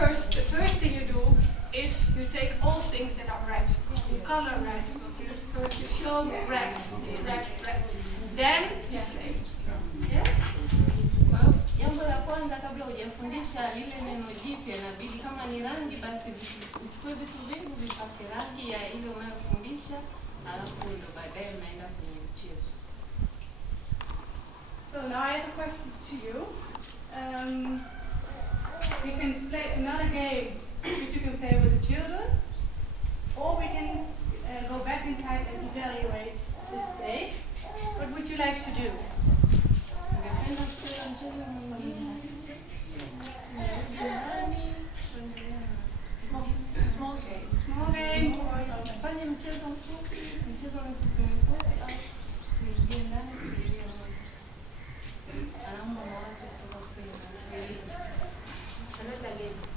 the first thing you do is you take all things that are red. You color red. First you show red. Then, yes? Well, jambo la kwanza kabla hujafundisha lile neno jipya inabidi kama ni rangi basi uchukue vitu vingi vipake rangi ya ile unayofundisha alafu ndo baadaye unaenda kwenye mchezo. So now I have a question to you. We can play another game which you can play with the children, or we can go back inside and evaluate this stage. What would you like to do? Small game. Small game. Fanya mchezo mfupi mfupi au kuingia ndani kuingia anaomba mawazo kutoka kwa Another game.